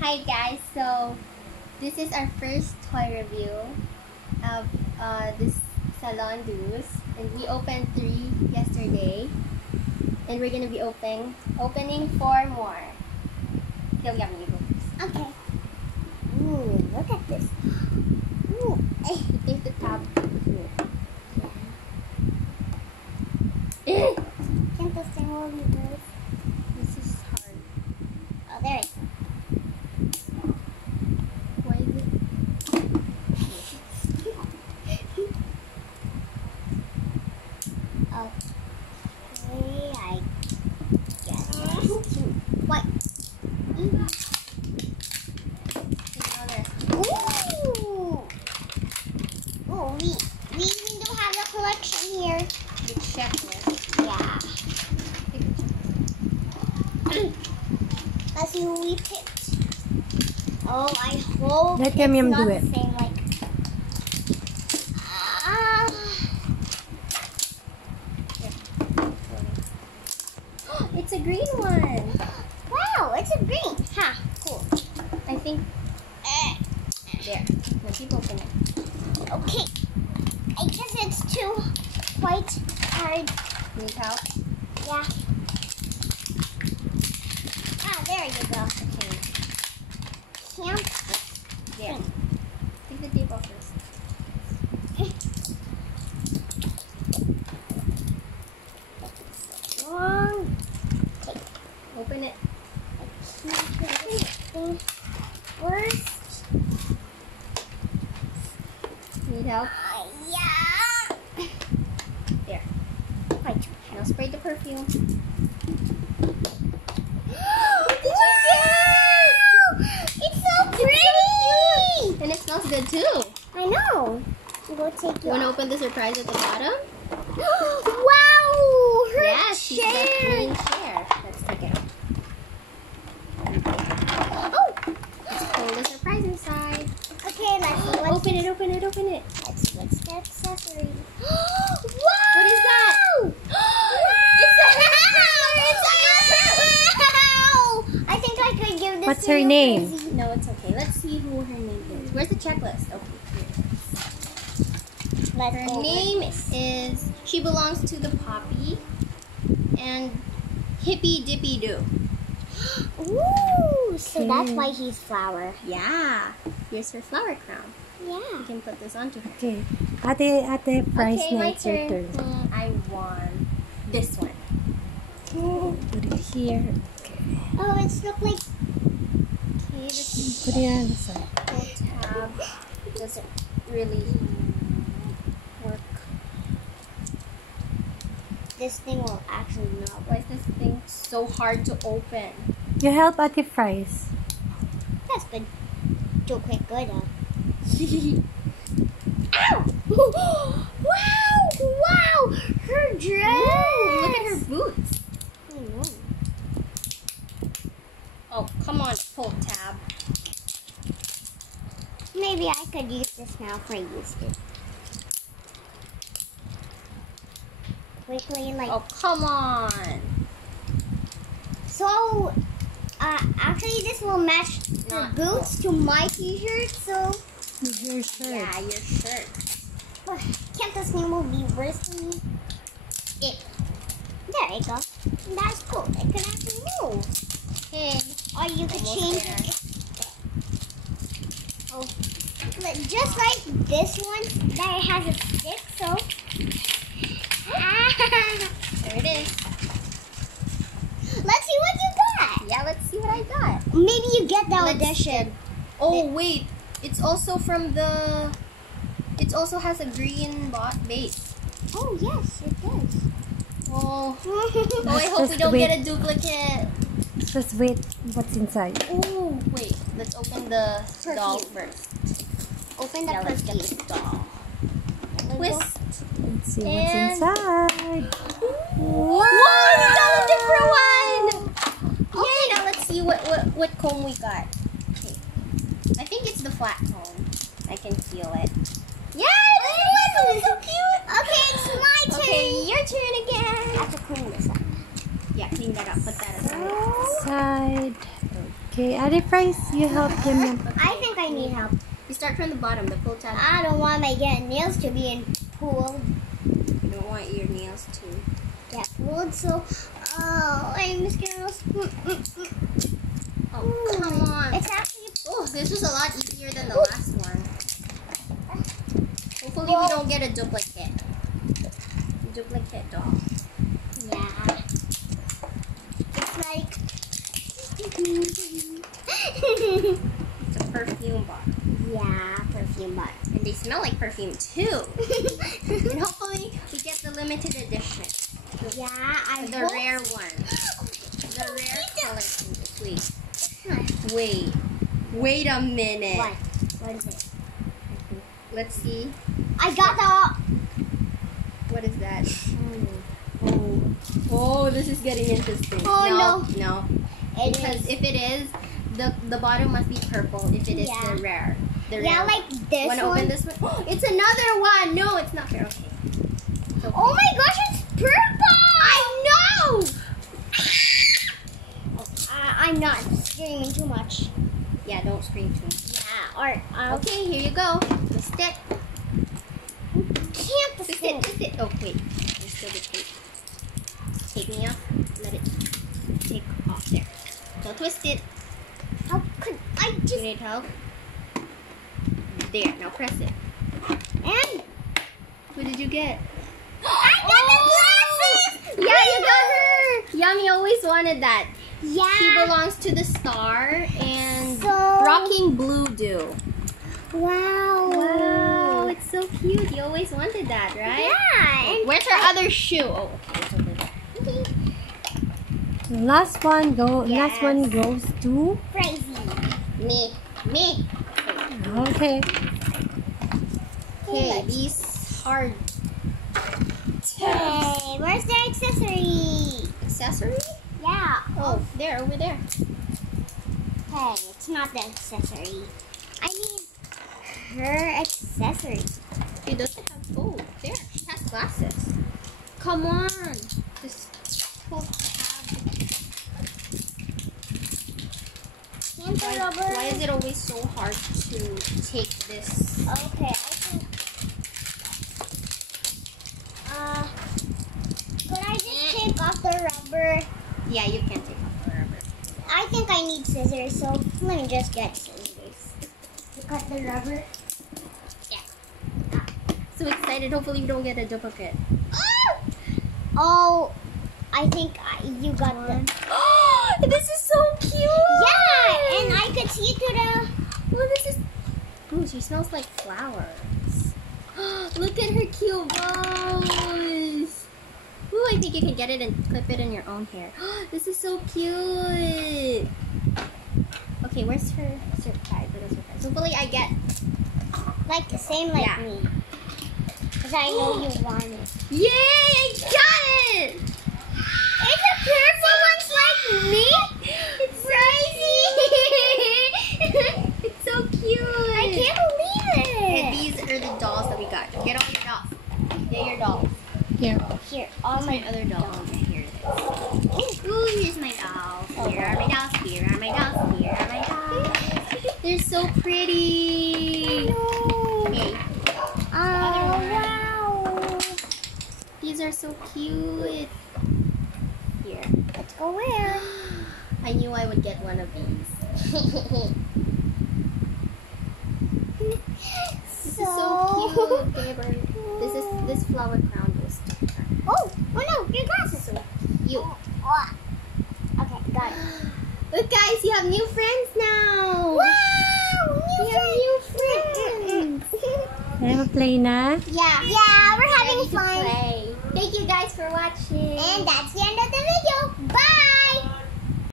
Hi guys, so this is our first toy review of this Salon dooz, and we opened 3 yesterday, and we're gonna be opening 4 more. Feel yummy, go first. Okay. Ooh, look at this. Ooh, I think the top. Can't this thing will be this? This is hard. Oh, there it is. Why is it? Okay, I guess it's too white. Ooh! Oh, we even do have a collection here. The checklist. Yeah. Let's see who we picked. Oh, I hope Let it's Yum not do the it. same, like... It's a green one. Wow, it's a green. Ha, cool. I think there. Now keep opening. Okay. I guess it's too quite hard. Need help? Yeah. Ah, there you go. Okay. Can't. There. Take the tape off first. Long. Open it. I can't put anything first. Need help? Yeah. There. Quite. Now spray the perfume. What did you get? It's so pretty. And it smells good too. I know. Go take it. You want to open the surprise at the bottom? Wow! Her Yes, she's got a chair. green chair. Let's take it out. Oh! Let's pull the surprise inside. Okay, let's see what's Open it, open it, open it. Let's see what's the accessory. Wow! What is that? Wow! I think I could give this What's to her you, name? Lizzie. No, it's okay. Let's see who her name is. Where's the checklist? Okay, here it is. Let's Her go name with this. is, she belongs to the Poppy and Hippy Dippy Doo. Ooh, so that's Okay. why he's flower. Yeah. Here's her flower crown. Yeah. You can put this onto her. Okay. Ate Price Okay, na my it's your turn. turn. I want this one. Put it here. Okay. Oh, it's look like Okay, this Put it on the side. whole tab doesn't really work. this thing will actually not Why work. is this thing so hard to open? You help Ate Price. That's good. Too quick, good. Ow! Wow! Wow! Her dress! Ooh, look at her boots. I know. Oh, come on, pull tab. Maybe I could use this now if I used it. Quickly, like Oh, come on. so. Actually, this will match the Not boots to my T-shirt. So, With your shirt. Yeah, your shirt. can't this thing will be worse for me? There you go. That's cool. It can actually move. Okay. Or you could Almost change there. it. Oh, but just like this one, that it has a stick. So, There it is. let's see what you got. Yeah, let's see what I got. Maybe you get the Let's audition. Oh, wait. It's also from the... It also has a green base. Oh yes, it does. Oh, oh I hope we Just don't wait. get a duplicate. Just wait what's inside. Oh, wait. Let's open the doll Perfume. first. Open the Yeah, let's get perfume. the doll. Twist. Let's see And- what's inside. Wow, we got a different one! Okay, now let's see what comb we got. Okay. I think it's the flat comb. I can feel it. Yeah, this is so cute! Okay, it's my turn. Okay, your turn again. I have to clean this up. Yeah, clean that up. Put that aside. Side. Okay, YummyFries, you help Yum. I think I need help. You start from the bottom, the full tab. I don't want my nails to be in pool. You don't want your nails to. Get pulled, so I'm scared. Oh, come on. It's actually. Oh, this was a lot easier than the last one. Hopefully we don't get a duplicate. Duplicate doll. Yeah. It's like. It's a perfume bottle. Yeah, perfume bottle. And they smell like perfume too. And hopefully we get the limited edition. Yeah, I The hope. rare one. The rare color. Wait. Wait a minute. What? What is it? Let's see. I got the. What is that? Oh, this is getting interesting. Oh, No. It Because is. if it is, the bottom must be purple. If it is Yeah. the rare. The Yeah, rare. like this Wanna one. open this one? Oh, it's another one. No, it's not fair. Okay. So, Oh my gosh, it's purple! I know! I'm not screaming too much. Yeah, don't scream too much. Yeah, or Okay, here you go. Twist it. can't Twist it, twist it. Oh, wait. There's still the tape. Take me off. Let it take off there. So twist it. How could I You just need help? There. Now press it. and Who did you get? I got the glasses! Yeah, you got her! Yummy always wanted that. Yeah. She belongs to the star and So- Rocking Blue Dew. Wow. Wow, it's so cute. You always wanted that, right? Yeah. And Where's her other shoe? Oh, okay, it's over there. The last one Yes. goes to. crazy. Me. Okay. Okay, these hard Hey, where's the accessory? accessory? Yeah. Oh, there, over there. Hey, it's not the accessory. I need her accessory. She doesn't have. Oh, there. She has glasses. Come on. This whole tab. And the rubber. Why is it always so hard to take this? Okay, I think. Could I just take off the rubber? Yeah, you can take off the rubber. I think I need scissors, so let me just get scissors to cut the rubber. So excited. Hopefully, we don't get a duplicate. Oh, I think you got the. Oh, this is so cute. Yeah, and I could see to the. Oh, this is. Ooh, she smells like flowers. Look at her cute bows. Ooh, I think you can get it and clip it in your own hair. This is so cute. Okay, where's her surprise? Little surprise. Hopefully, I get. Like the same like Yeah. me. Because I know you want it. Yay! I got it. It's a purple one's like me? It's crazy. It's so cute. I can't believe And it. these are the dolls that we got. Get all your dolls. Get your dolls. Here. Here, all Where's my. my other doll? Oh, yeah, here it is. Ooh, here's my dolls. Here are my dolls. Here are my dolls. Here are my dolls. They're so pretty. Okay. Oh, wow. These are so cute. Here. Let's go where? I knew I would get one of these. This is so cute. Baby. This flower crown goes to her. Oh no, your glasses. So cute. Oh. Okay, got it. Look, guys, you have new friends now. Wow, We have new friends. Have a play na. Yeah, we're Ready having to fun. play. Thank you guys for watching. And that's the end of the video. Bye.